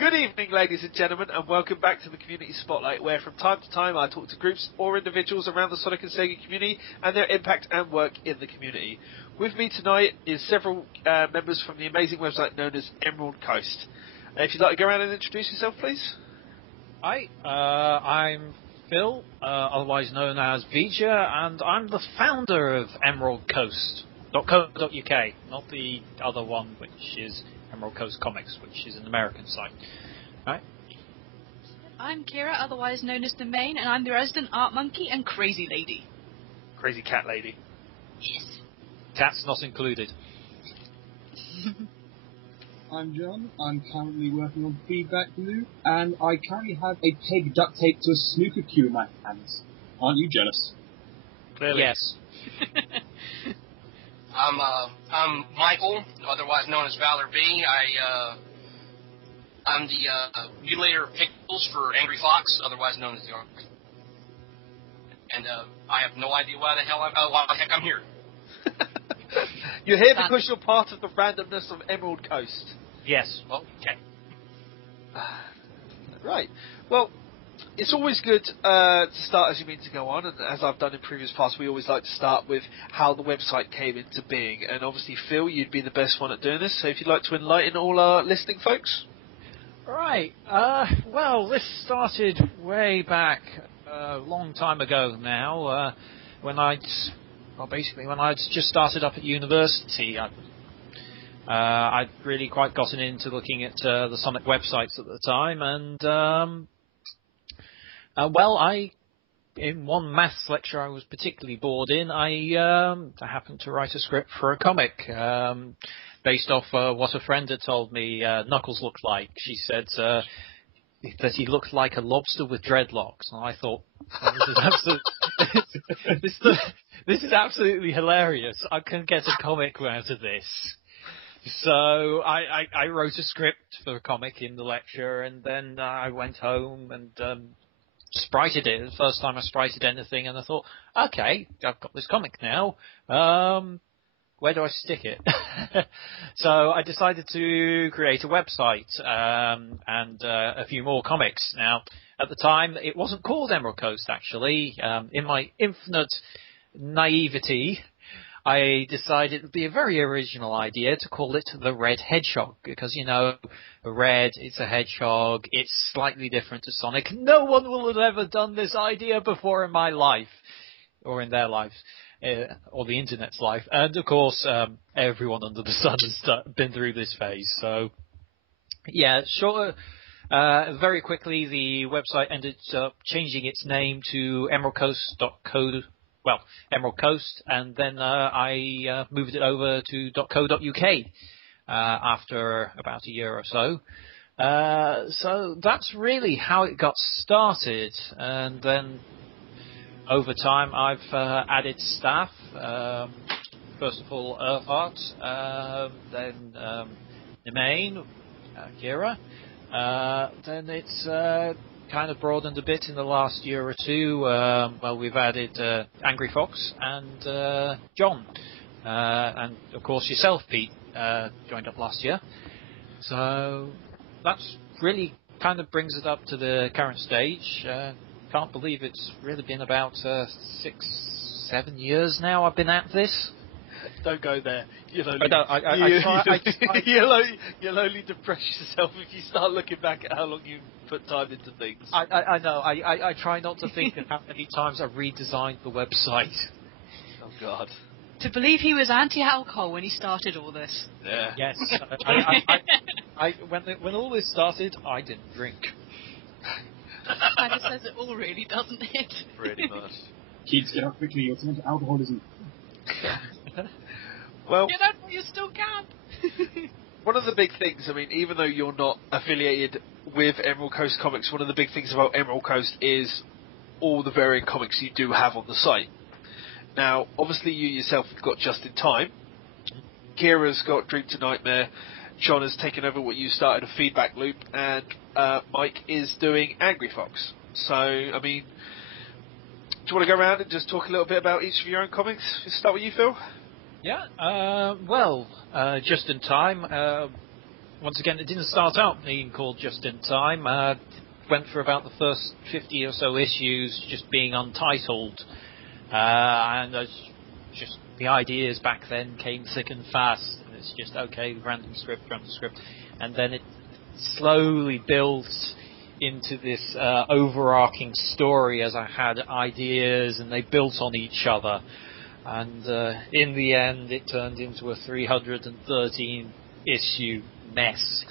Good evening, ladies and gentlemen, and welcome back to the Community Spotlight, where from time to time I talk to groups or individuals around the Sonic and Sega community and their impact and work in the community. With me tonight is several members from the amazing website known as Emerald Coast. If you'd like to go around and introduce yourself, please. Hi, I'm Phil, otherwise known as Vija, and I'm the founder of emeraldcoast.co.uk, not the other one, which is Emerald Coast Comics, which is an American site. Right? I'm Kira, otherwise known as the Main, and I'm the resident art monkey and crazy lady. Crazy cat lady. Yes. Cats not included. I'm John. I'm currently working on Feedback Loop, and I currently have a peg duct taped to a snooker cue in my hands. Aren't you jealous? Clearly. Yes. I'm Michael, otherwise known as Valor B. I'm the mutilator of pixels for Angry Fox, otherwise known as the Ark. And I have no idea why the heck I'm here. You're here because you're part of the randomness of Emerald Coast. Yes. Well, okay. Right. Well, it's always good to start as you mean to go on, and as I've done in previous parts, we always like to start with how the website came into being. And obviously, Phil, you'd be the best one at doing this, so if you'd like to enlighten all our listening folks. Right. Well, this started way back a long time ago now, when I'd just started up at university. I'd really quite gotten into looking at the Sonic websites at the time, and in one maths lecture I was particularly bored in, I happened to write a script for a comic based off what a friend had told me Knuckles looked like. She said that he looked like a lobster with dreadlocks, and I thought, this is absolutely hilarious. I can get a comic out of this. So I wrote a script for a comic in the lecture, and then I went home and sprited it. It was the first time I sprited anything, and I thought, okay, I've got this comic now. Where do I stick it? So I decided to create a website and a few more comics. Now, at the time, it wasn't called Emerald Coast, actually. In my infinite naivety, I decided it would be a very original idea to call it the Red Hedgehog, because, you know, red, it's a hedgehog, it's slightly different to Sonic. No one will have ever done this idea before in my life, or in their lives, or the internet's life. And, of course, everyone under the sun has been through this phase. So, yeah, very quickly, the website ended up changing its name to emeraldcoast.co. Well, Emerald Coast, and then I moved it over to .co.uk after about a year or so. So that's really how it got started. And then over time, I've added staff. First of all, Earth Art, then the main, Kira. Then it's kind of broadened a bit in the last year or two. Well, we've added Angry Fox and John, and of course yourself, Pete, joined up last year. So that's really kind of brings it up to the current stage. Can't believe it's really been about 6-7 years now I've been at this. Don't go there. You'll only depress yourself if you start looking back at how long you put time into things. I know. I try not to think of how many times I've redesigned the website. Oh, God. To believe he was anti-alcohol when he started all this. Yeah. Yes. When all this started, I didn't drink. Kind of says it all, really, doesn't it? Pretty much. Kids, get up quickly. You're turning to alcoholism. Well, Get out while you still can. one of the big things, I mean, even though you're not affiliated with Emerald Coast Comics, one of the big things about Emerald Coast is all the varying comics you do have on the site. Now, obviously you yourself have got Just in Time. Kira's got Dream to Nightmare. John has taken over what you started, a Feedback Loop, and Mike is doing Angry Fox. So, I mean, do you want to go around and just talk a little bit about each of your own comics? Let's start with you, Phil. Yeah, Just in Time once again, it didn't start out being called Just in Time. Went for about the first 50 or so issues just being untitled. And just the ideas back then came thick and fast. And it's just, okay, random script. And then it slowly built into this overarching story as I had ideas and they built on each other. And in the end, it turned into a 313 issue mess.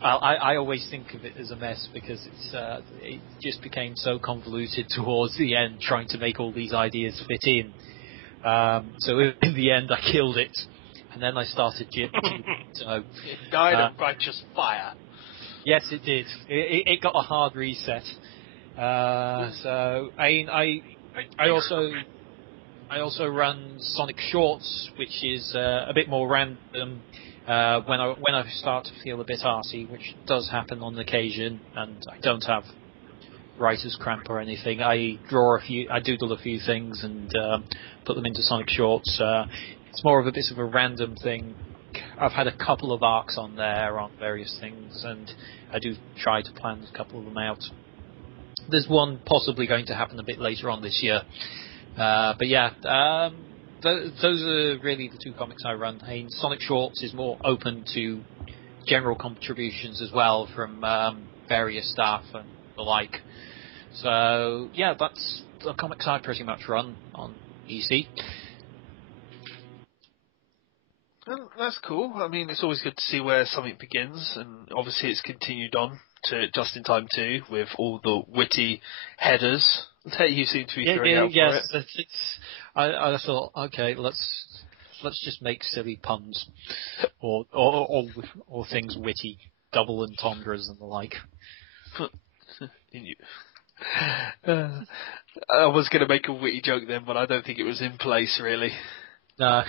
I always think of it as a mess because it just became so convoluted towards the end, trying to make all these ideas fit in. So in the end, I killed it, and then I started Jim. So it died of righteous fire. Yes, it did. It got a hard reset. So I also run Sonic Shorts, which is a bit more random. When I start to feel a bit arsey, which does happen on occasion, and I don't have writer's cramp or anything, I doodle a few things and put them into Sonic Shorts. It's more of a bit of a random thing. I've had a couple of arcs on there on various things, and I do try to plan a couple of them out. There's one possibly going to happen a bit later on this year. But yeah, those are really the two comics I run. I mean, Sonic Shorts is more open to general contributions as well from various staff and the like. So yeah, that's the comics I pretty much run on EC. Well, that's cool. I mean, it's always good to see where something begins, and obviously it's continued on to Just in Time 2 with all the witty headers that you seem to be throwing out for it. I thought, okay, let's just make silly puns or things witty, double entendres and the like. I was going to make a witty joke then, but I don't think it was in place really. No.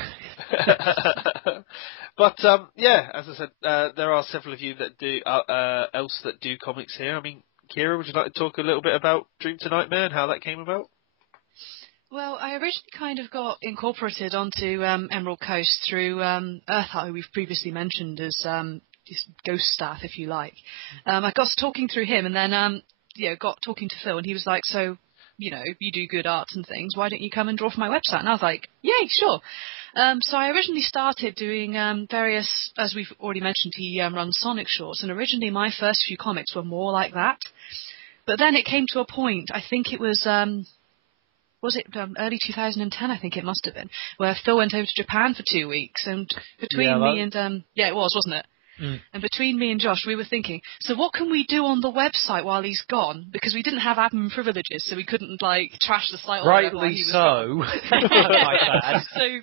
But yeah, as I said, there are several of you that do comics here. I mean, Kira, would you like to talk a little bit about Dream to Nightmare and how that came about? Well, I originally kind of got incorporated onto Emerald Coast through Earthheart, who we've previously mentioned as ghost staff, if you like. I got talking through him, and then got talking to Phil, and he was like, so, you do good arts and things, why don't you come and draw for my website? And I was like, yay, sure. So I originally started doing various, as we've already mentioned, he runs Sonic Shorts, and originally my first few comics were more like that. But then it came to a point, I think it was early 2010, I think it must have been, where Phil went over to Japan for 2 weeks, and between me and, it was, wasn't it? Mm. And between me and Josh, we were thinking, so what can we do on the website while he's gone? Because we didn't have admin privileges, so we couldn't, trash the site. Rightly so. So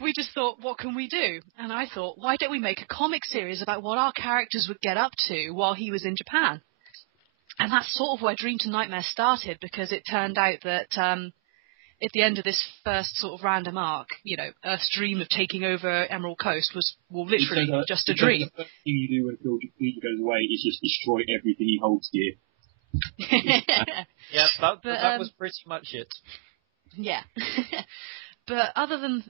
we just thought, what can we do? And I thought, why don't we make a comic series about what our characters would get up to while he was in Japan? And that's sort of where Dream to Nightmare started, because it turned out that at the end of this first sort of random arc, Earth's dream of taking over Emerald Coast was literally just a dream. The first thing you do when Phil goes away is just destroy everything he holds dear. Yeah, that was pretty much it. Yeah. But other than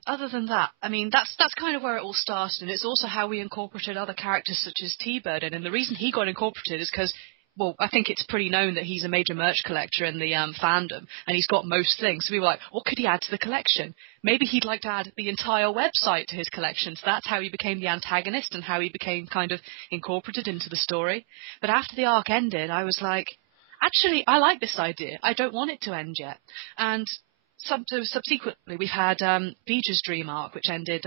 that, I mean, that's kind of where it all started, and it's also how we incorporated other characters such as T-Bird in. And the reason he got incorporated is because, well, I think it's pretty known that he's a major merch collector in the fandom, and he's got most things. So we were like, what could he add to the collection? Maybe he'd like to add the entire website to his collection. So that's how he became the antagonist and how he became kind of incorporated into the story. But after the arc ended, I was like, actually, I like this idea. I don't want it to end yet. And subsequently, we've had Vija's Dream arc, which ended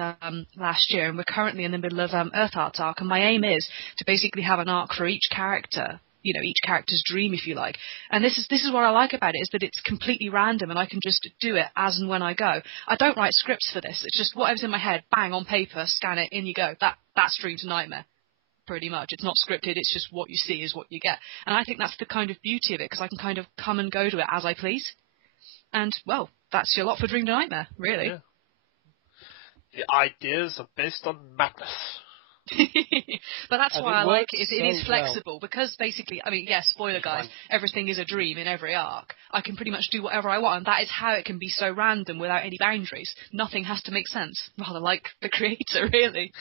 last year, and we're currently in the middle of Earthheart's arc. And my aim is to basically have an arc for each character. Each character's dream, if you like. And this is what I like about it, is that it's completely random and I can just do it as and when I go. I don't write scripts for this. It's just whatever's in my head, bang, on paper, scan it, in you go. That's Dream to Nightmare, pretty much. It's not scripted, it's just what you see is what you get. And I think that's the kind of beauty of it, because I can kind of come and go to it as I please. And, well, that's your lot for Dream to Nightmare, really. Yeah. The ideas are based on madness. But that's why I like it. It is flexible, because basically, I mean, yes, spoiler guys, everything is a dream in every arc. I can pretty much do whatever I want, and that is how it can be so random without any boundaries. Nothing has to make sense. Rather like the creator, really.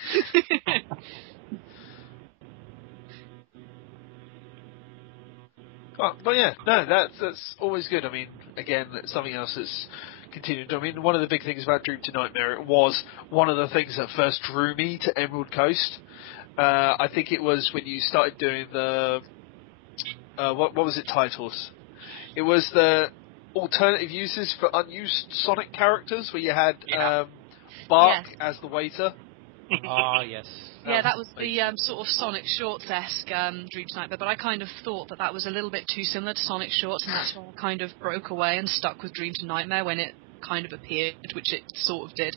But yeah, no, that's always good. I mean, again, it's something else that's continued. I mean, one of the big things about Dream to Nightmare, it was one of the things that first drew me to Emerald Coast. I think it was when you started doing the what was it titles? It was the alternative uses for unused Sonic characters, where you had Bark as the waiter. Ah, yes. Yeah, that was the sort of Sonic Shorts-esque Dream to Nightmare, but I kind of thought that was a little bit too similar to Sonic Shorts, and that's why I kind of broke away and stuck with Dream to Nightmare when it kind of appeared, which it sort of did.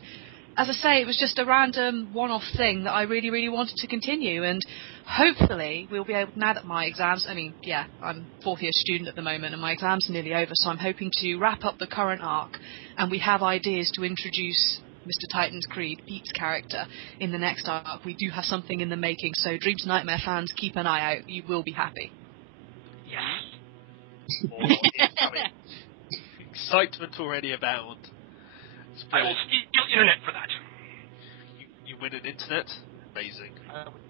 As I say, it was just a random one-off thing that I really, really wanted to continue, and hopefully we'll be able, now that my exams, I'm fourth-year student at the moment, and my exams are nearly over, so I'm hoping to wrap up the current arc, and we have ideas to introduce Mr. Titan's Creed, Pete's character, in the next arc. We do have something in the making, so Dream to Nightmare fans, keep an eye out. You will be happy. Yes. Excitement already abound. I will steal internet for that. You win an internet? Amazing.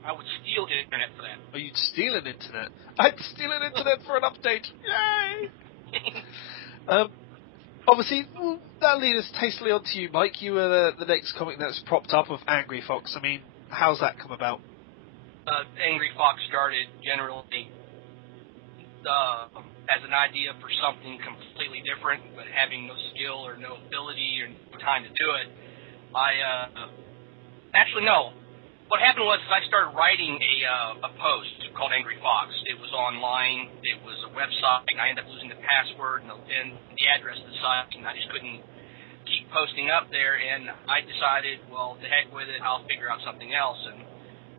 I would steal internet for that. Oh, you'd steal an internet? I'd steal an internet for an update. Yay! Obviously, that'll lead us tastily on to you, Mike. You were the next comic that's propped up of Angry Fox. I mean, how's that come about? Angry Fox started generally as an idea for something completely different, but having no skill or no ability or no time to do it. What happened was I started writing a post called Angry Fox. It was online. It was a website. And I ended up losing the password and the address of the site, and I just couldn't keep posting up there. And I decided, well, to heck with it. I'll figure out something else. And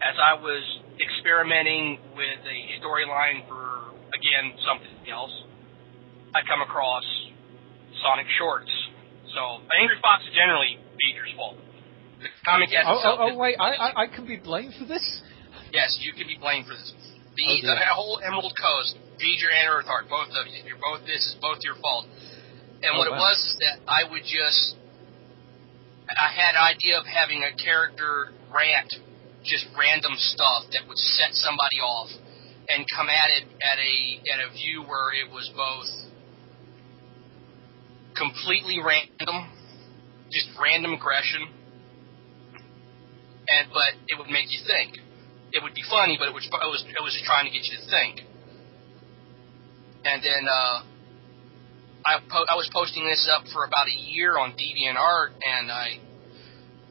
as I was experimenting with a storyline for, again, something else, I come across Sonic Shorts. So Angry Fox is generally Beaker's fault. The comic as itself. Wait, I can be blamed for this? Yes, you can be blamed for this. The whole Emerald Coast, Beeger and Earthheart, both of you. This is both your fault. And what it was is that I had an idea of having a character rant just random stuff that would set somebody off, and come at it at a view where it was both completely random, just random aggression, but it would make you think. It would be funny, but it was just trying to get you to think. And then I was posting this up for about a year on DeviantArt, and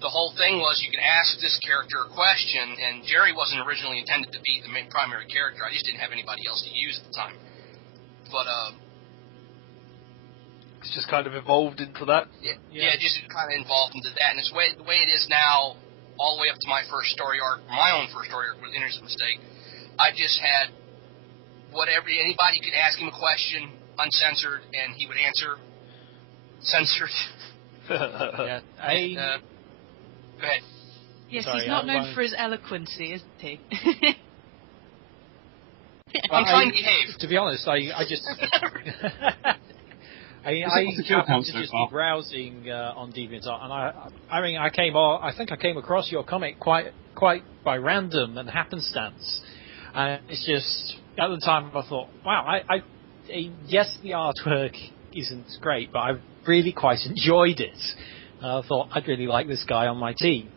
the whole thing was you could ask this character a question, and Jerry wasn't originally intended to be the main primary character. I just didn't have anybody else to use at the time. But it's just kind of evolved into that. Yeah, just kind of evolved into that, and it's the way it is now, all the way up to my first story arc. My own first story arc was Innocent Mistake. I just had anybody could ask him a question, uncensored, and he would answer, censored. Go ahead. Yes, Sorry, he's not known for his eloquency, isn't he? I'm trying to behave. To be honest, I just... I happened to just be browsing on DeviantArt, and I think I came across your comic quite by random and happenstance. And it's just, at the time I thought, wow, yes, the artwork isn't great, but I really quite enjoyed it. I thought I'd really like this guy on my team.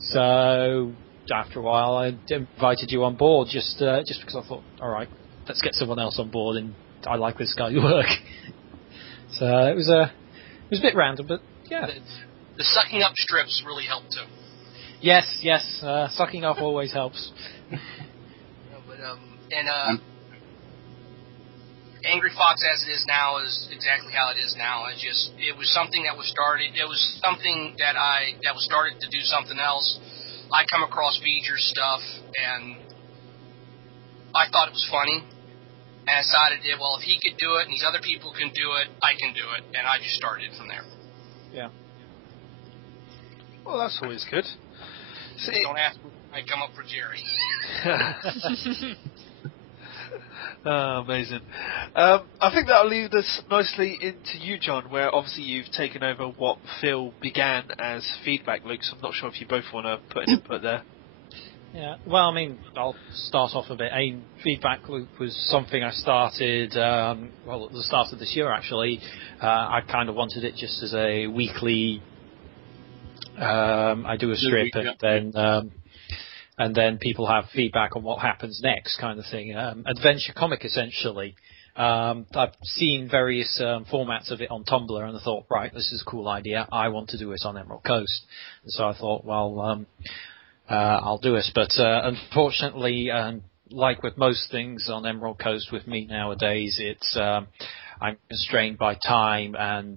So after a while, I invited you on board just because I thought, all right, let's get someone else on board, and I like this guy's work. So it was a bit random, but yeah. The sucking up strips really helped too. Yes, sucking up always helps. Angry Fox as it is now is exactly how it is now. It was something that was started. It was something that was started to do something else. I come across Beeger's stuff, and I thought it was funny, and I decided, well, if he could do it and these other people can do it, I can do it, and I just started from there. Yeah. Well, that's always good. See, don't ask me. I come up for Jerry. Oh, amazing. I think that'll lead us nicely into you, John, where obviously you've taken over what Phil began as feedback loops. I'm not sure if you both want to put an input there. Yeah, well, I mean, I'll start off a bit. Feedback loop was something I started, at the start of this year, actually. I kind of wanted it just as a weekly, I do a strip and then people have feedback on what happens next kind of thing. Adventure comic, essentially. I've seen various formats of it on Tumblr, and I thought, right, this is a cool idea. I want to do it on Emerald Coast. And so I thought, well, I'll do it. But unfortunately, like with most things on Emerald Coast with me nowadays, it's I'm constrained by time and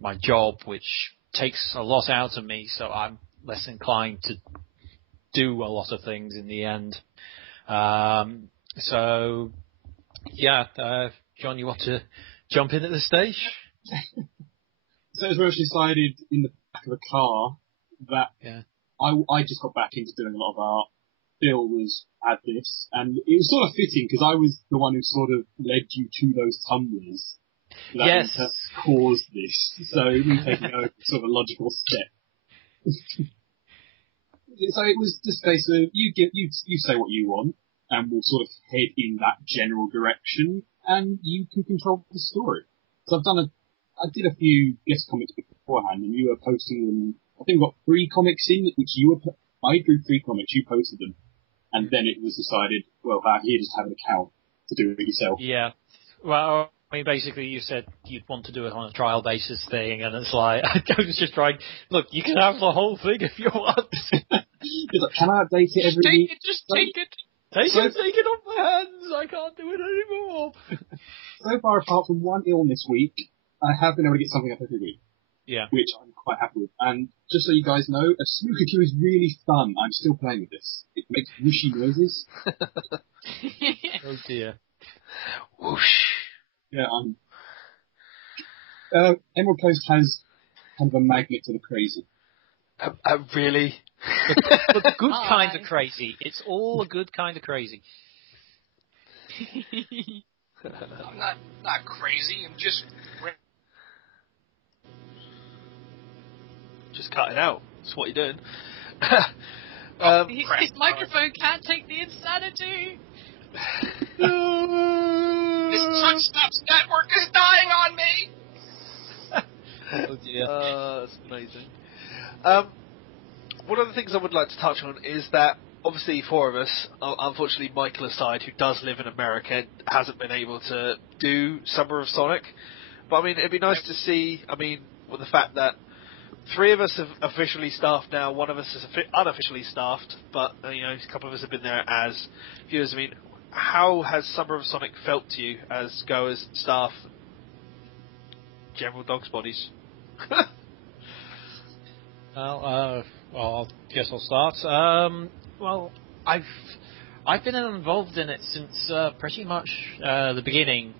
my job, which takes a lot out of me, so I'm less inclined to do a lot of things in the end. So, yeah, John, you want to jump in at this stage? So it was very much decided in the back of a car that I just got back into doing a lot of art. Bill had this, and it was sort of fitting because I was the one who sort of led you to those tumblers that caused this. So me taking over sort of a logical step. So it was just a case of you say what you want, and we'll sort of head in that general direction, and you can control the story. So I did a few guest comics beforehand, and you were posting them. I think we got 3 comics in, which I drew 3 comics, you posted them, and then it was decided, well, here, just have an account to do it yourself. Yeah. Well, I mean, basically, you said you'd want to do it on a trial basis thing, and it's like, I was just trying, look, you can have the whole thing if you want. It's like, can I update it every week? Just take it. Take it off my hands. I can't do it anymore. So far, apart from one illness week, I have been able to get something up every week. Yeah. Which I'm quite happy with. And just so you guys know, a snooker cue is really fun. I'm still playing with this. It makes whooshy noises. Oh dear. Whoosh. Yeah, Emerald Coast has kind of a magnet to the crazy. Really? But the good kind of crazy. It's all a good kind of crazy. I'm not crazy. I'm just cutting out. That's what you're doing. His microphone can't take the insanity. This Touch Stops network is dying on me. Oh dear. That's amazing. One of the things I would like to touch on is that obviously 4 of us, unfortunately Michael aside, who does live in America, hasn't been able to do Summer of Sonic. But I mean, it'd be nice to see, with the fact that 3 of us have officially staffed now, 1 of us is unofficially staffed, but a couple of us have been there as viewers. I mean, how has Summer of Sonic felt to you as goers, staff, general dogs' bodies? Well, I guess I'll start. Well, I've been involved in it since pretty much the beginning,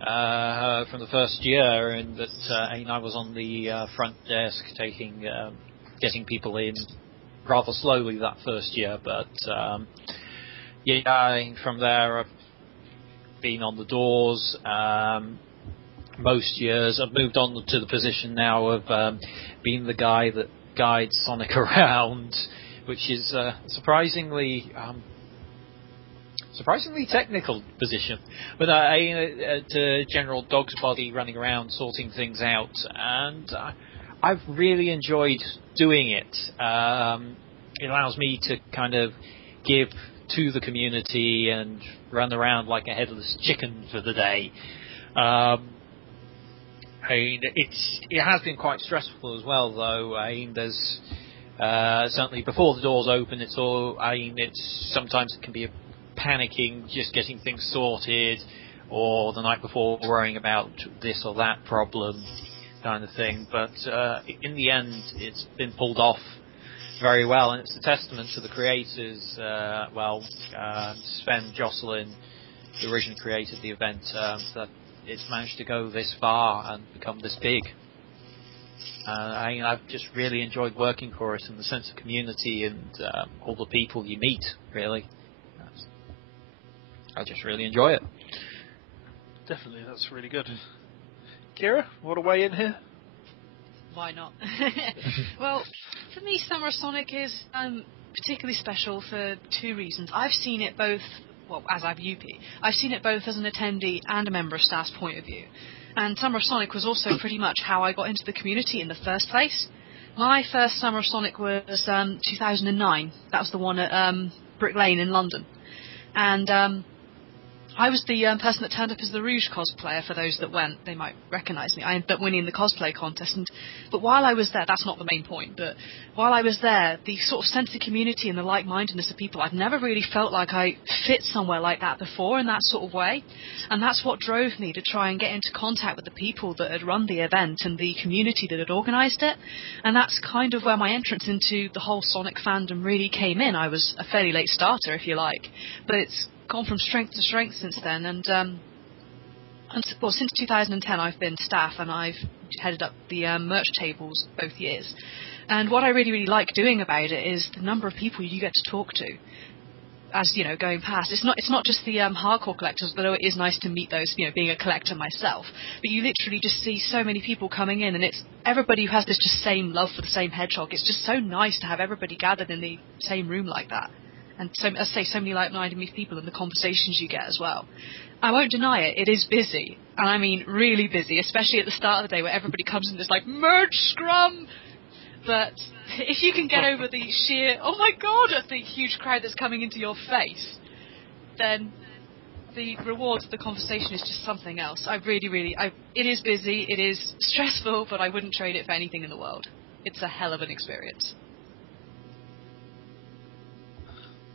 from the first year, and that I was on the front desk getting people in rather slowly that first year, but from there I've been on the doors most years. I've moved on to the position now of being the guy that guides Sonic around, which is surprisingly technical position. But a general dog's body running around sorting things out, and I've really enjoyed doing it. It allows me to kind of give to the community and run around like a headless chicken for the day. It has been quite stressful as well, though. There's certainly before the doors open, sometimes it can be panicking, just getting things sorted, or the night before worrying about this or that problem, kind of thing. But in the end, it's been pulled off very well, and it's a testament to the creators. Sven Jocelyn, who originally created the event, that it's managed to go this far and become this big. I've just really enjoyed working for it, and the sense of community and all the people you meet, really. I just really enjoy it. Definitely, that's really good. Kira, want to weigh in here? Why not? Well, for me, Summer of Sonic is particularly special for two reasons. I've seen it both, well, as I've UP, I've seen it both as an attendee and a member of staff's point of view. And Summer of Sonic was also pretty much how I got into the community in the first place. My first Summer of Sonic was 2009. That was the one at Brick Lane in London. And I was the person that turned up as the Rouge cosplayer. For those that went, they might recognise me. I ended up winning the cosplay contest. But while I was there, that's not the main point, but while I was there, the sort of sense of community and the like-mindedness of people, I've never really felt like I fit somewhere like that before in that sort of way. And that's what drove me to try and get into contact with the people that had run the event and the community that had organised it. And that's kind of where my entrance into the whole Sonic fandom really came in. I was a fairly late starter, if you like. But it's gone from strength to strength since then, and well, since 2010 I've been staff and I've headed up the merch tables both years. And what I really like doing about it is the number of people you get to talk to. As you know, going past, it's not just the hardcore collectors, although it is nice to meet those. You know, being a collector myself, but you literally just see so many people coming in, and it's everybody who has this just same love for the same hedgehog. It's just so nice to have everybody gathered in the same room like that. And so, as I say, so many like-minded people and the conversations you get as well. I won't deny it, it is busy. And I mean really busy, especially at the start of the day where everybody comes in, there's like, merch scrum! But if you can get over the sheer, oh my god, at the huge crowd that's coming into your face, then the reward of the conversation is just something else. It is busy, it is stressful, but I wouldn't trade it for anything in the world. It's a hell of an experience.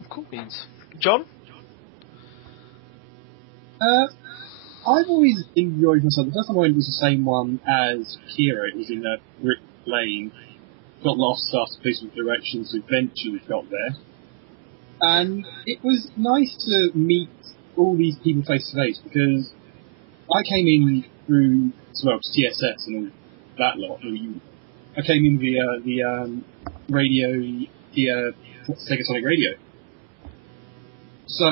Cool beans. John? I've always enjoyed myself. The first time I went was the same one as Kira. It was in Brick Lane. Got lost after placing directions, eventually got there. And it was nice to meet all these people face to face, because I came in through, well, TSS and all that lot. I came in via the radio, the Sega Sonic radio. So,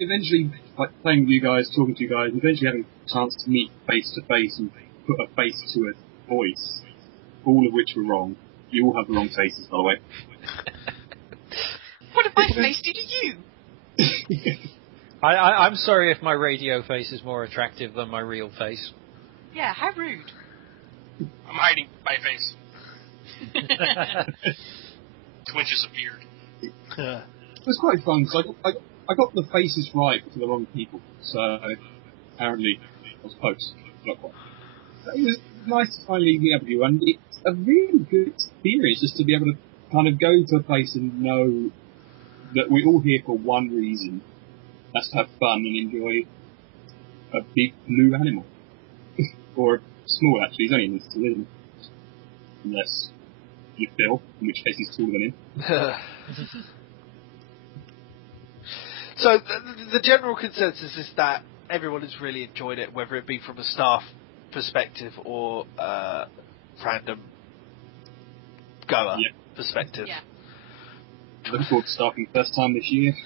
eventually, like, playing with you guys, talking to you guys, eventually having a chance to meet face to face and put a face to a voice, all of which were wrong. You all have the wrong faces, by the way. What if my face did you? I'm sorry if my radio face is more attractive than my real face. Yeah, how rude. I'm hiding my face. 2 inches of beard. It was quite fun, because I got the faces right for the wrong people, so apparently I was close, not quite. But it was nice to finally meet up with you, and it's a really good experience just to be able to kind of go to a place and know that we're all here for one reason. That's to have fun and enjoy a big blue animal. Or small, actually, he's only in this, isn't it? Unless you Phil, in which case he's taller than him. So the general consensus is that everyone has really enjoyed it, whether it be from a staff perspective or random goer perspective. Yeah. Looking forward to starting first time this year.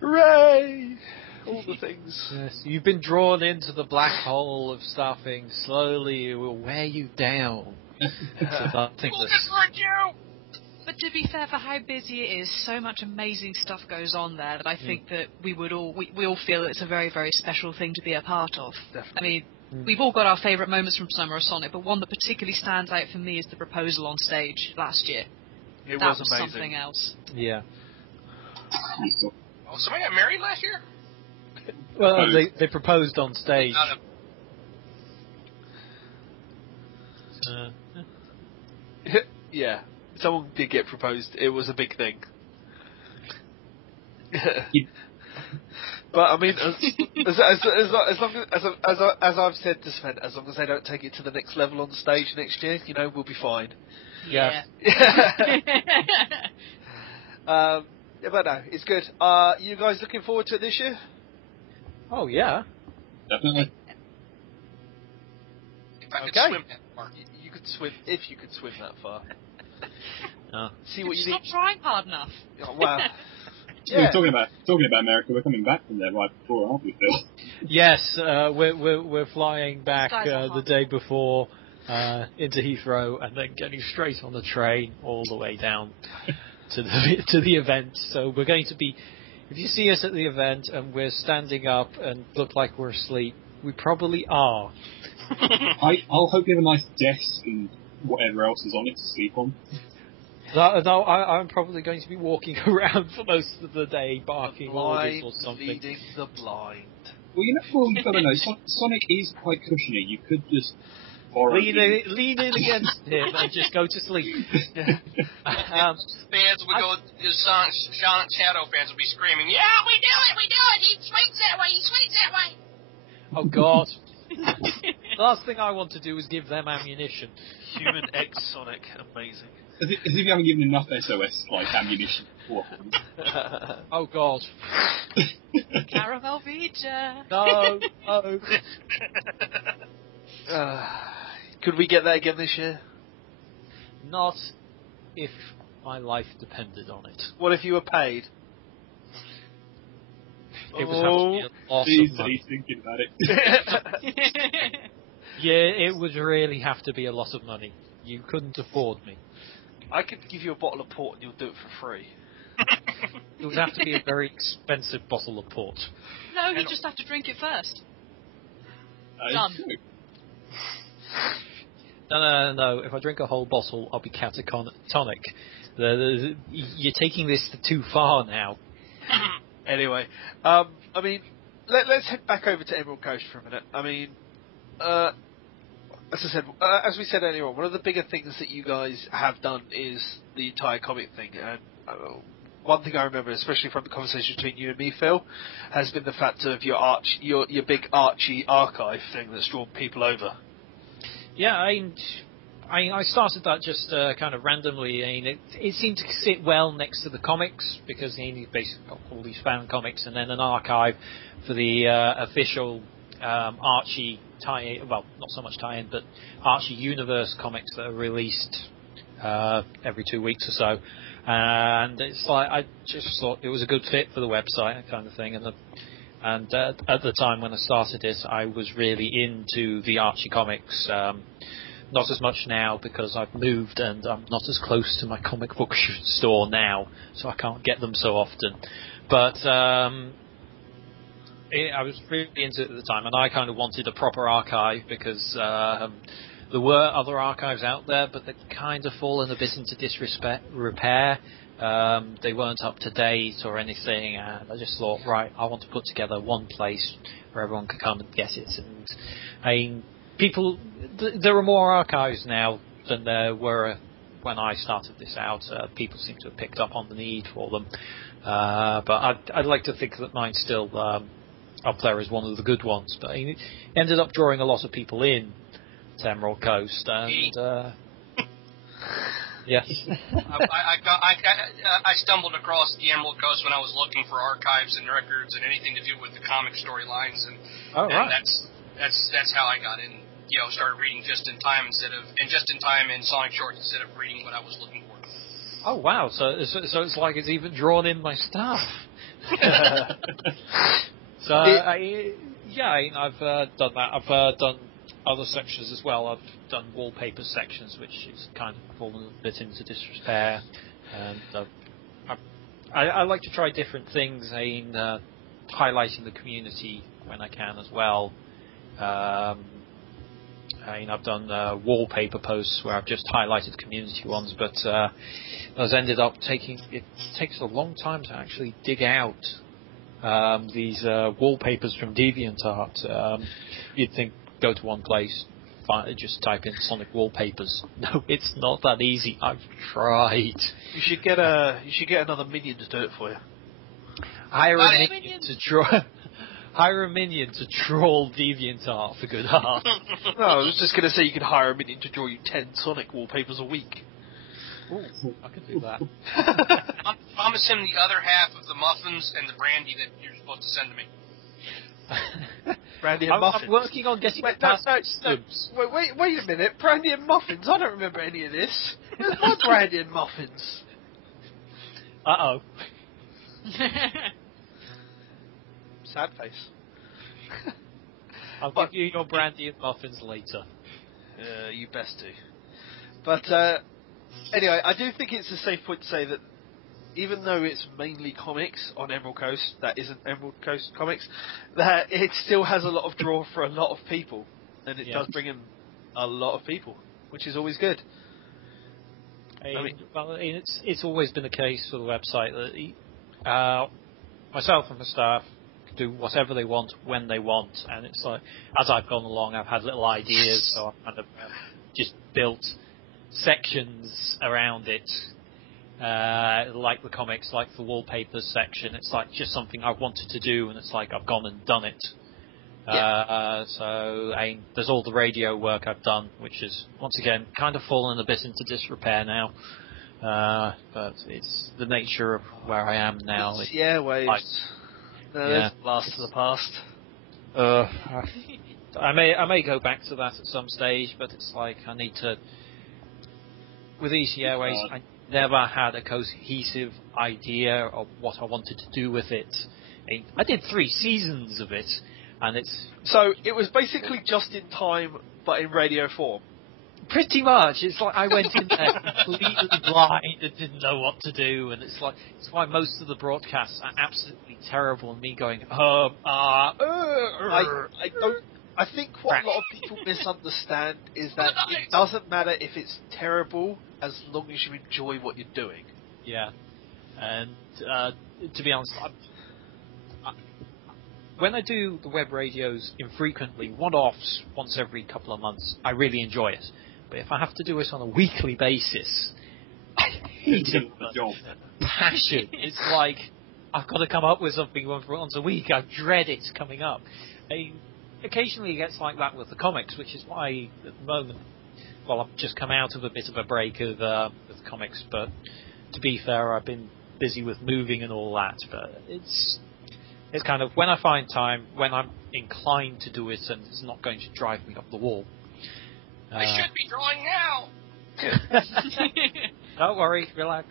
Hooray! All the things. Yes, you've been drawn into the black hole of staffing. Slowly it will wear you down. But to be fair, for how busy it is, so much amazing stuff goes on there that I think that we all feel it's a very, very special thing to be a part of. Definitely. I mean, we've all got our favourite moments from Summer of Sonic, but one that particularly stands out for me is the proposal on stage last year. It that was amazing. Something else. Yeah. Oh, somebody got married last year? Well, they proposed on stage. Yeah. Someone did get proposed. It was a big thing. But I mean, as I've said to Sven, as long as they don't take it to the next level on stage next year, you know, we'll be fine. Yeah. Yeah, but no, it's good. You guys looking forward to it this year? Oh yeah, Definitely. If I could Okay. swim that far. You could swim if you could swim that far. Oh. See what you Stop need. trying hard enough. Oh, wow. We're talking about America. We're coming back from there right before, aren't we, Phil? Yes, we're flying back Guys are hot. the day before into Heathrow and then getting straight on the train all the way down to the event. So we're going to be. If you see us at the event and we're standing up and look like we're asleep, we probably are. I'll hope you have a nice desk and whatever else is on it to sleep on. No, I'm probably going to be walking around for most of the day, barking orders or something. Leading the blind. Well, you've got to know, Sonic is quite cushiony. You could just borrow Lean in against him and just go to sleep. Fans would go, Sonic Shadow fans would be screaming, "Yeah, we do it! He swings that way! Oh God. The last thing I want to do is give them ammunition. Human X Sonic, amazing. As if you haven't given enough SOS like ammunition before. Oh God. Caramel Vija. No. Could we get that again this year? Not if my life depended on it. What if you were paid? It would have to be a loss He's of money. thinking about it. Yeah, it would really have to be a lot of money. You couldn't afford me. I could give you a bottle of port and you'll do it for free. It would have to be a very expensive bottle of port. No, you just have to drink it first. Done. No. If I drink a whole bottle, I'll be catatonic. You're taking this too far now. Anyway, I mean, let's head back over to Emerald Coast for a minute. I mean, as we said earlier on, one of the bigger things that you guys have done is the entire comic thing. And one thing I remember, especially from the conversation between you and me, Phil, has been the fact of your big Archie archive thing that's drawn people over. Yeah, I started that just kind of randomly. I mean, it seemed to sit well next to the comics because you basically got all these fan comics and then an archive for the official Archie tie-in. Well, not so much tie-in, but Archie Universe comics that are released every 2 weeks or so. And it's like I just thought it was a good fit for the website and kind of thing. And at the time when I started it, I was really into the Archie comics. Not as much now because I've moved and I'm not as close to my comic book store now, so I can't get them so often. But I was really into it at the time, and I kind of wanted a proper archive because there were other archives out there, but they'd kind of fallen a bit into repair. They weren't up to date or anything, and I just thought, right, I want to put together one place where everyone could come and get it. And I mean, there are more archives now than there were when I started this out. People seem to have picked up on the need for them, but I'd like to think that mine's still up there as one of the good ones. But it ended up drawing a lot of people in to Emerald Coast, and yes. I stumbled across the Emerald Coast when I was looking for archives and records and anything to do with the comic storylines, and that's how I got in. You know, started reading Just in Time in Sonic Shorts instead of reading what I was looking for. Oh wow! So it's like it's even drawn in my stuff. So I've done that. I've done other sections as well. I've done wallpaper sections, which is kind of fallen a bit into disrepair, and I like to try different things. I mean, highlighting the community when I can as well. I've done wallpaper posts where I've just highlighted community ones, but those ended up it takes a long time to actually dig out these wallpapers from DeviantArt. You'd think go to one place, just type in Sonic wallpapers. No, it's not that easy. I've tried. You should get another minion to do it for you. Hire a minion to draw. Hire a minion to troll DeviantArt for good art. No, I was just going to say you could hire a minion to draw you 10 Sonic wallpapers a week. Ooh, I could do that. Promise him the other half of the muffins and the brandy that you're supposed to send to me. Brandy and muffins. I'm working on getting past systems. Wait a minute. Brandy and muffins? I don't remember any of this. Where's my brandy and muffins? Uh-oh. Sad face. I'll give you your brandy and muffins later. You best do. But anyway, I do think it's a safe point to say that even though it's mainly comics on Emerald Coast, that isn't Emerald Coast Comics, that it still has a lot of draw for a lot of people, and it does bring in a lot of people, which is always good. It's always been the case for the website that myself and my staff do whatever they want when they want, and it's like, as I've gone along, I've had little ideas, so I've kind of just built sections around it, like the comics, like the wallpapers section. It's like just something I wanted to do, and it's like I've gone and done it. There's all the radio work I've done, which is once again kind of fallen a bit into disrepair now. But it's the nature of where I am now. Waves. Blast to the past. I may go back to that at some stage, but it's like I need to. With Easy Airways, I never had a cohesive idea of what I wanted to do with it. I did 3 seasons of it, and it's so it was basically just in time, but in radio form. Pretty much. It's like I went in there completely blind and didn't know what to do, and it's why most of the broadcasts are absolutely terrible, and me going, I think what a lot of people misunderstand is that it doesn't matter if it's terrible as long as you enjoy what you're doing. Yeah. And to be honest, when I do the web radios infrequently, one-offs once every couple of months, I really enjoy it. But if I have to do it on a weekly basis, I hate it with passion. It's like I've got to come up with something once a week. I dread it coming up. Occasionally it gets like that with the comics, which is why at the moment, I've just come out of a bit of a break with comics. But to be fair, I've been busy with moving and all that. But it's kind of when I find time, when I'm inclined to do it, and it's not going to drive me up the wall. I should be drawing now. Don't worry, relax.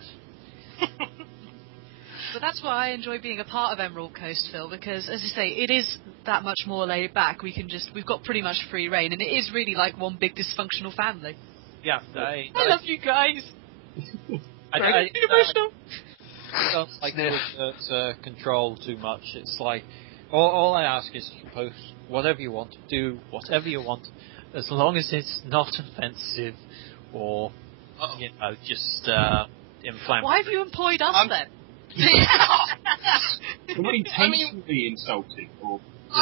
But that's why I enjoy being a part of Emerald Coast, Phil, because, as you say, it is that much more laid back. We've got pretty much free reign, and it is really like one big dysfunctional family. Yeah, I love you guys. I don't like to control too much. It's like all I ask is you post whatever you want, do whatever you want, as long as it's not offensive or just inflammatory. Why have you employed us then? Not intentionally insulting, or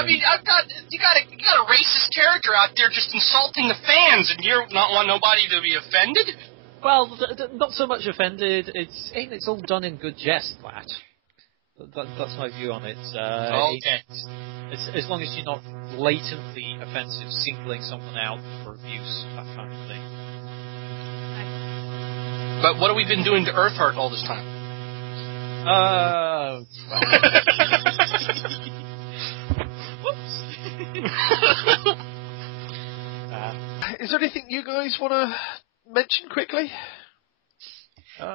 you got a racist character out there just insulting the fans, and you not want nobody to be offended. Well, not so much offended. It's all done in good jest, That's my view on it. Okay. As long as you're not blatantly offensive, singling someone out for abuse, that kind of thing. But what have we been doing to Earthheart all this time? Whoops. Is there anything you guys want to mention quickly?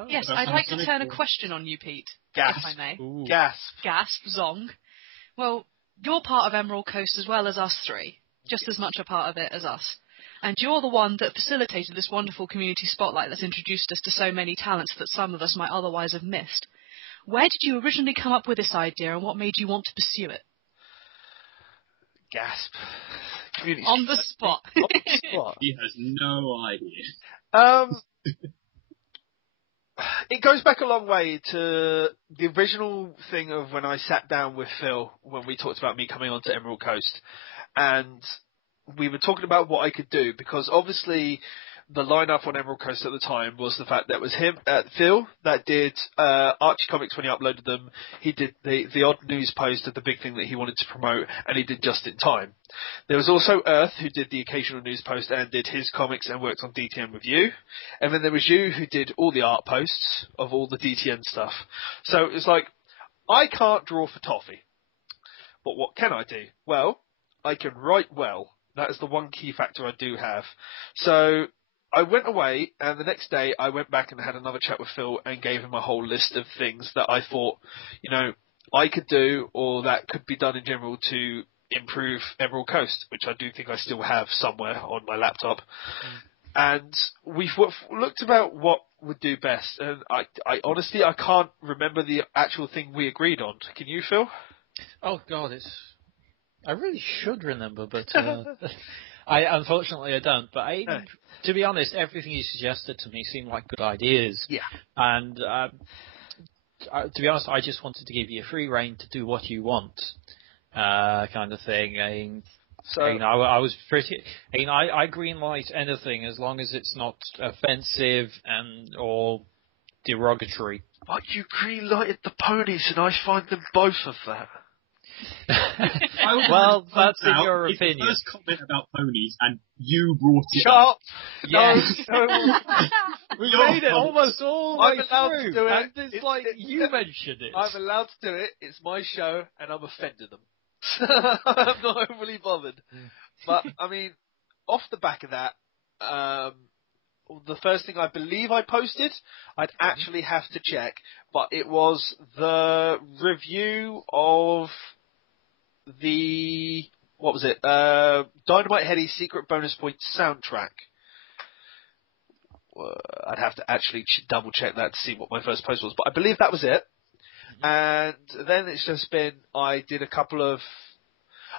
Yes, I'd like to turn a question on you, Pete. Gasp. If I may. Ooh. Gasp. Gasp, Zong. Well, you're part of Emerald Coast as well as us three. Just as much a part of it as us. And you're the one that facilitated this wonderful community spotlight that's introduced us to so many talents that some of us might otherwise have missed. Where did you originally come up with this idea, and what made you want to pursue it? Gasp. Community on the spot. On the spot. He has no idea. It goes back a long way to the original thing of when I sat down with Phil when we talked about me coming onto Emerald Coast, and we were talking about what I could do, because obviously the lineup on Emerald Coast at the time was the fact that it was him, Phil, that did Archie comics when he uploaded them. He did the odd news post of the big thing that he wanted to promote, and he did Just in Time. There was also Earth, who did the occasional news post and did his comics and worked on DTN with you. And then there was you, who did all the art posts of all the DTN stuff. So it's like, I can't draw for toffee. But what can I do? Well, I can write well. That is the one key factor I do have. So I went away, and the next day I went back and had another chat with Phil and gave him a whole list of things that I thought, I could do, or that could be done in general to improve Emerald Coast, which I do think I still have somewhere on my laptop. and we've looked about what would do best, and I honestly I can't remember the actual thing we agreed on. Can you, Phil? Oh God, I really should remember, but I unfortunately I don't. But No. to be honest, everything you suggested to me seemed like good ideas. Yeah. And to be honest, I just wanted to give you a free rein to do what you want, kind of thing. So I was pretty. I greenlight anything as long as it's not offensive or derogatory. but you green-lighted the ponies, and I find them both of that. Well, that's in your it's opinion. the first comment about ponies, and you brought it Shut up. up! Yes. No. We Your made it fault. almost all the I'm way allowed through, to do it. and it's like you mentioned it. I'm allowed to do it. It's my show, and I'm offending them. I'm not overly bothered. But I mean, off the back of that, the first thing I believe I posted, I'd actually have to check, but it was the review of the Dynamite Heady's Secret Bonus Points soundtrack. I'd have to actually double check that to see what my first post was, but I believe that was it. And then it's just been, I did a couple of,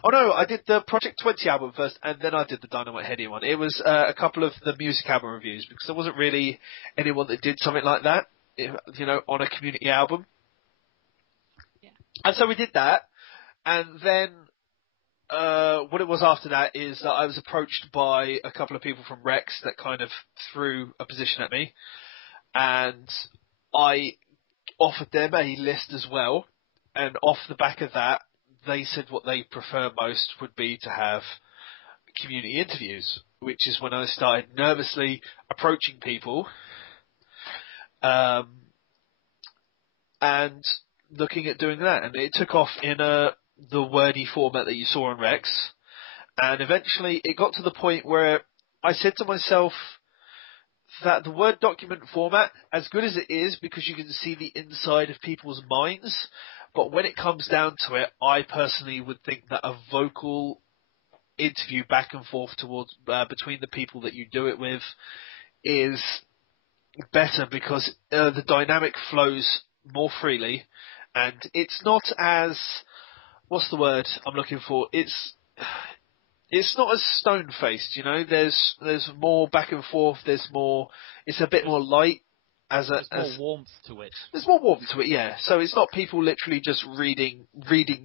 I did the Project 20 album first, and then I did the Dynamite Heady one. It was a couple of the music album reviews, because there wasn't really anyone that did something like that, on a community album. Yeah. And so we did that, and then what it was after that is that I was approached by a couple of people from Rex that kind of threw a position at me, and I offered them a list as well, and off the back of that, they said what they prefer most would be to have community interviews, which is when I started nervously approaching people and looking at doing that. And it took off in the wordy format that you saw on Rex, and eventually it got to the point where I said to myself that the Word document format, as good as it is because you can see the inside of people's minds, but when it comes down to it, I personally would think that a vocal interview back and forth towards between the people that you do it with is better, because the dynamic flows more freely, and it's not as, what's the word I'm looking for? It's not as stone-faced, There's more back and forth. It's a bit more light. There's more warmth to it. There's more warmth to it, yeah. So it's not people literally just reading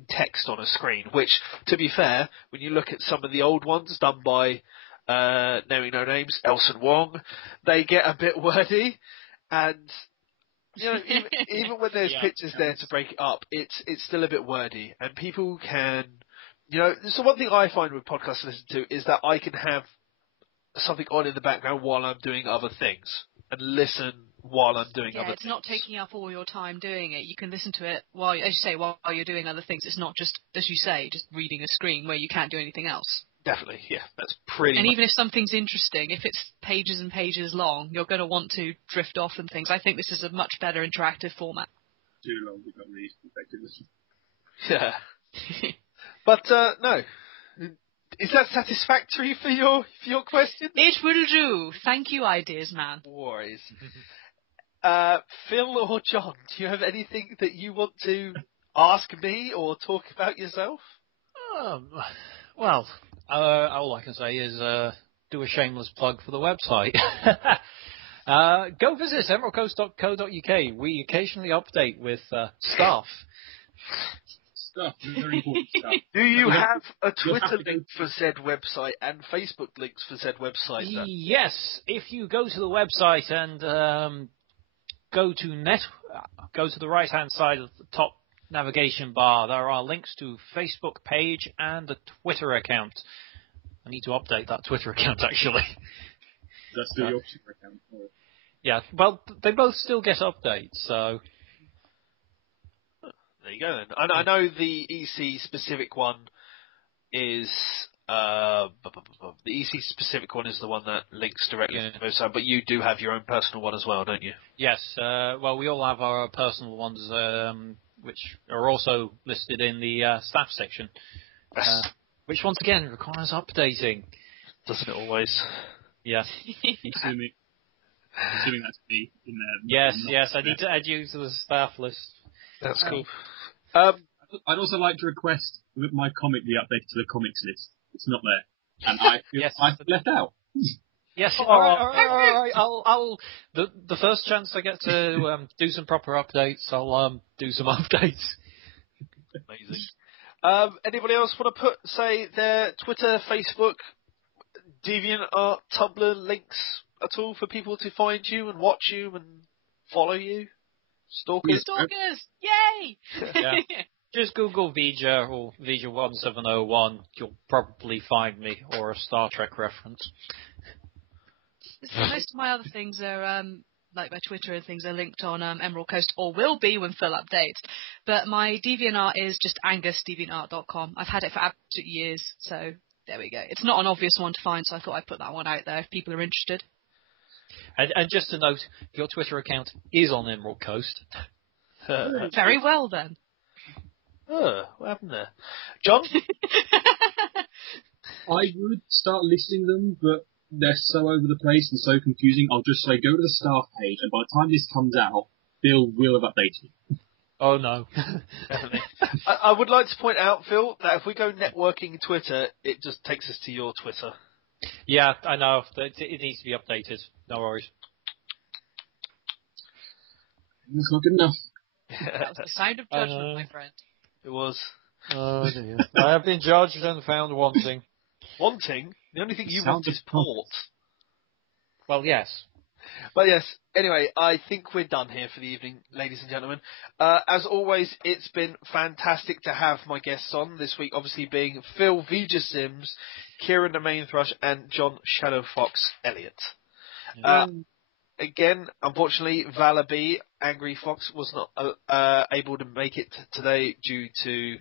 text on a screen, which, to be fair, when you look at some of the old ones done by, naming no names, Elson Wong, they get a bit wordy, and, even when there's pictures there to break it up, it's still a bit wordy, and people can, so one thing I find with podcasts to listen to is that I can have something on in the background while I'm doing other things, and listen while I'm doing other things. It's not taking up all your time doing it. You can listen to it while you're doing other things. It's not just, as you say, just reading a screen where you can't do anything else. Definitely, yeah. That's pretty And much. even if something's interesting, if it's pages and pages long, you're going to want to drift off and things. I think this is a much better interactive format. Too long, we got these effectively. Yeah. But, no. Is that satisfactory for your question? It will do. Thank you, Ideas Man. No worries. Phil or John, do you have anything that you want to ask me or talk about yourself? Well, all I can say is do a shameless plug for the website. Go visit emeraldcoast.co.uk. We occasionally update with stuff. Very important stuff. Do you have a Twitter link for said website and Facebook links for said website? Then? Yes, if you go to the website and go to the right-hand side of the top navigation bar, there are links to Facebook page and a Twitter account. I need to update that Twitter account, actually. That's still your Twitter account. Yeah, well, they both still get updates, so... There you go then. I know the EC specific one is the EC specific one is the one that links directly to the website, but you do have your own personal one as well, don't you? Yes. Well, we all have our personal ones, which are also listed in the staff section, Yes. which once again requires updating. Doesn't it always? Yeah. Assuming that's me in there. Yes, I need to add you to the staff list. That's cool. I'd also like to request that my comic be updated to the comics list. It's not there. And I feel Yes. I've left out. Yes, all right. I'll the first chance I get to do some proper updates, I'll do some updates. Amazing. Anybody else want to say their Twitter, Facebook, DeviantArt, Tumblr links at all for people to find you and watch you and follow you? Stalkers? Stalkers! Yay! Yeah. Just Google Vija or Vija1701. You'll probably find me, or a Star Trek reference. Most of my other things are, like my Twitter and things are linked on Emerald Coast, or will be when Phil updates. But my DeviantArt is just angusdeviantart.com. I've had it for absolute years, so there we go. It's not an obvious one to find, so I thought I'd put that one out there if people are interested. And just to note, your Twitter account is on Emerald Coast. Very well, then. What happened there? John? I would start listing them, but they're so over the place and so confusing. I'll just say go to the staff page, and by the time this comes out, Bill will have updated. Oh no. Definitely. I would like to point out, Phil, that if we go networking Twitter, it just takes us to your Twitter. Yeah, I know. It needs to be updated. No worries. It's not good enough. That was the sound of judgment, my friend. It was. Oh dear. I have been judged and found wanting. Wanting? The only thing you Sound want is of port. Well, yes. But yes, anyway, I think we're done here for the evening, ladies and gentlemen. As always, it's been fantastic to have my guests on this week, obviously being Phil Vija Sims, Kieran the Main Thrush, and John Shadow Fox Elliott. Again, unfortunately, Valor B, Angry Fox, was not able to make it today due to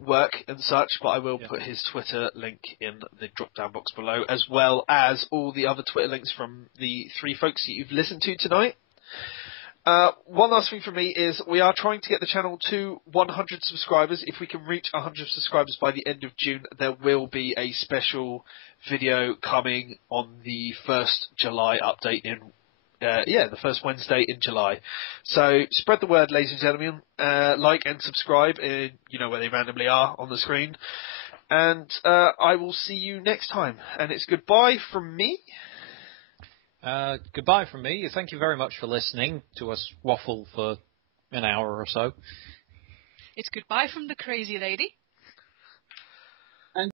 work and such, but I will put his Twitter link in the drop-down box below, as well as all the other Twitter links from the three folks that you've listened to tonight. One last thing from me is we are trying to get the channel to 100 subscribers. If we can reach 100 subscribers by the end of June, there will be a special video coming on the 1st July update in the first Wednesday in July. So spread the word, ladies and gentlemen. Like and subscribe. You know where they randomly are on the screen. And I will see you next time. And it's goodbye from me. Goodbye from me. Thank you very much for listening to us waffle for an hour or so. It's goodbye from the crazy lady.